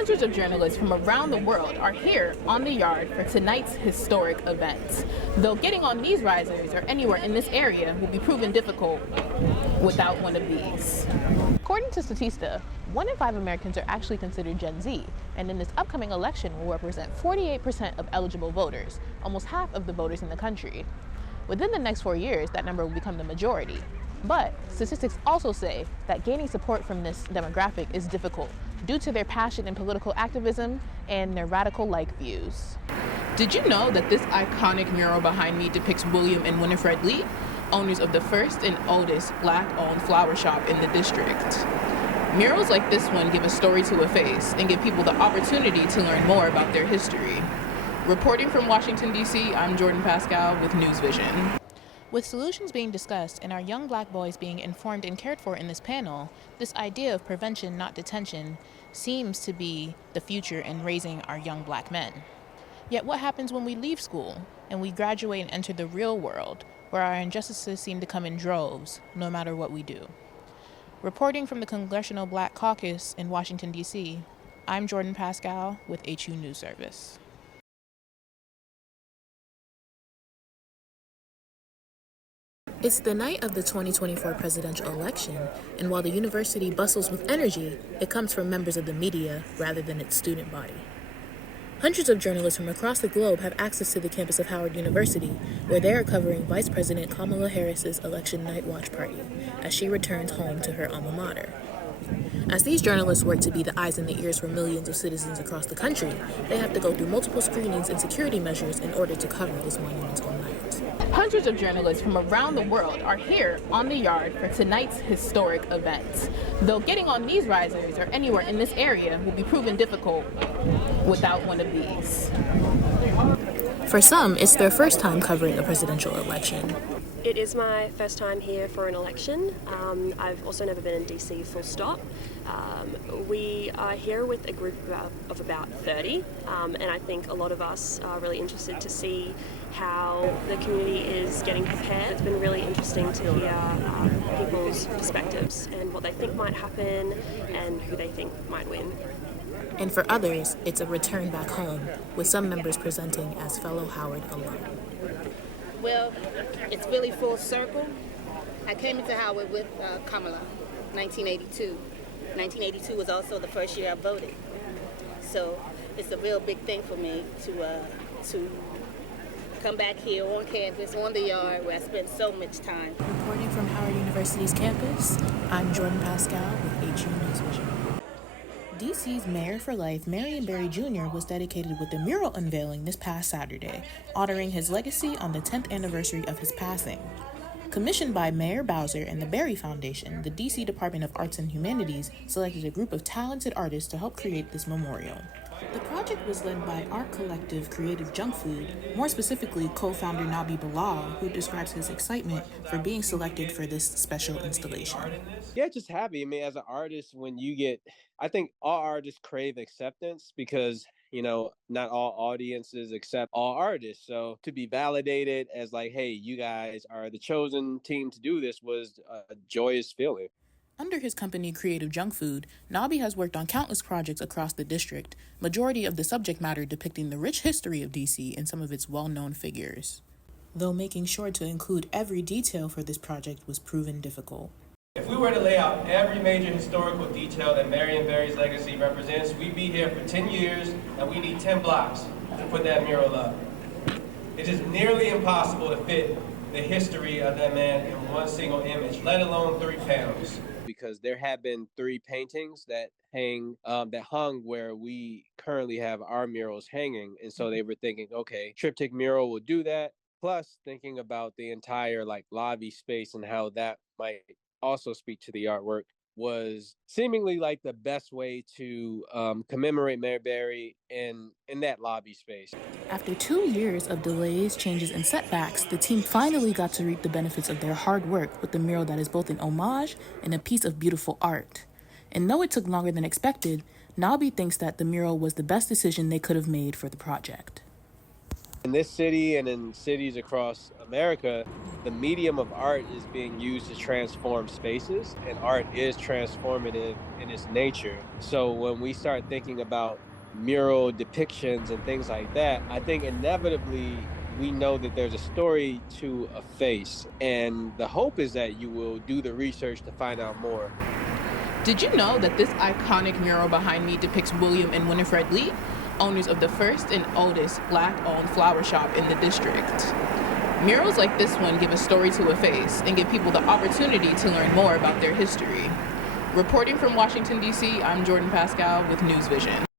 Hundreds of journalists from around the world are here on the yard for tonight's historic event. Though getting on these risers or anywhere in this area will be proven difficult without one of these. According to Statista, 1 in 5 Americans are actually considered Gen Z, and in this upcoming election will represent 48% of eligible voters, almost half of the voters in the country. Within the next 4 years, that number will become the majority. But statistics also say that gaining support from this demographic is difficult due to their passion in political activism and their radical-like views. Did you know that this iconic mural behind me depicts William and Winifred Lee, owners of the first and oldest Black-owned flower shop in the district? Murals like this one give a story to a face and give people the opportunity to learn more about their history. Reporting from Washington, D.C., I'm Jordan Pascal with News Vision. With solutions being discussed and our young Black boys being informed and cared for in this panel, this idea of prevention, not detention, seems to be the future in raising our young Black men. Yet what happens when we leave school and we graduate and enter the real world, where our injustices seem to come in droves, no matter what we do? Reporting from the Congressional Black Caucus in Washington, D.C., I'm Jordan Pascal with HU News Service. It's the night of the 2024 presidential election, and while the university bustles with energy, it comes from members of the media rather than its student body. Hundreds of journalists from across the globe have access to the campus of Howard University, where they are covering Vice President Kamala Harris's election night watch party as she returns home to her alma mater. As these journalists work to be the eyes and the ears for millions of citizens across the country, they have to go through multiple screenings and security measures in order to cover this monumental night. Hundreds of journalists from around the world are here on the yard for tonight's historic event. Though getting on these risers or anywhere in this area will be proven difficult without one of these. For some, it's their first time covering a presidential election. It is my first time here for an election. I've also never been in DC full stop. We are here with a group of about 30, and I think a lot of us are really interested to see how the community is getting prepared. It's been really interesting to hear people's perspectives and what they think might happen and who they think might win. And for others, it's a return back home, with some members presenting as fellow Howard alum. Well, it's really full circle. I came into Howard with Kamala, 1982. 1982 was also the first year I voted. So it's a real big thing for me to come back here on campus, on the yard, where I spent so much time. Reporting from Howard University's campus, I'm Jordan Pascal with HU News Vision. DC's Mayor for Life, Marion Barry Jr. was dedicated with a mural unveiling this past Saturday, honoring his legacy on the 10th anniversary of his passing. Commissioned by Mayor Bowser and the Barry Foundation, the DC Department of Arts and Humanities selected a group of talented artists to help create this memorial. The project was led by art collective Creative Junk Food, more specifically co-founder Nabi Bilal, who describes his excitement for being selected for this special installation. Yeah, just happy. I mean, as an artist, I think all artists crave acceptance because, not all audiences accept all artists. So to be validated as like, hey, you guys are the chosen team to do this was a joyous feeling. Under his company, Creative Junk Food, Nabi has worked on countless projects across the district, majority of the subject matter depicting the rich history of DC and some of its well-known figures. Though making sure to include every detail for this project was proven difficult. If we were to lay out every major historical detail that Marion Barry's legacy represents, we'd be here for 10 years and we need 10 blocks to put that mural up. It is nearly impossible to fit the history of that man in one single image, let alone 3 panels. Because there have been 3 paintings that hung where we currently have our murals hanging. And so they were thinking, okay, triptych mural will do that. Plus thinking about the entire lobby space and how that might also speak to the artwork was seemingly like the best way to commemorate Mayor Barry in that lobby space. After 2 years of delays, changes, and setbacks, the team finally got to reap the benefits of their hard work with the mural that is both an homage and a piece of beautiful art. And though it took longer than expected, Nabi thinks that the mural was the best decision they could have made for the project. In this city and in cities across America, the medium of art is being used to transform spaces, and art is transformative in its nature. So when we start thinking about mural depictions and things like that, I think inevitably we know that there's a story to a face. And the hope is that you will do the research to find out more. Did you know that this iconic mural behind me depicts William and Winifred Lee, owners of the first and oldest Black-owned flower shop in the district? Murals like this one give a story to a face and give people the opportunity to learn more about their history. Reporting from Washington, D.C., I'm Jordan Pascal with News Vision.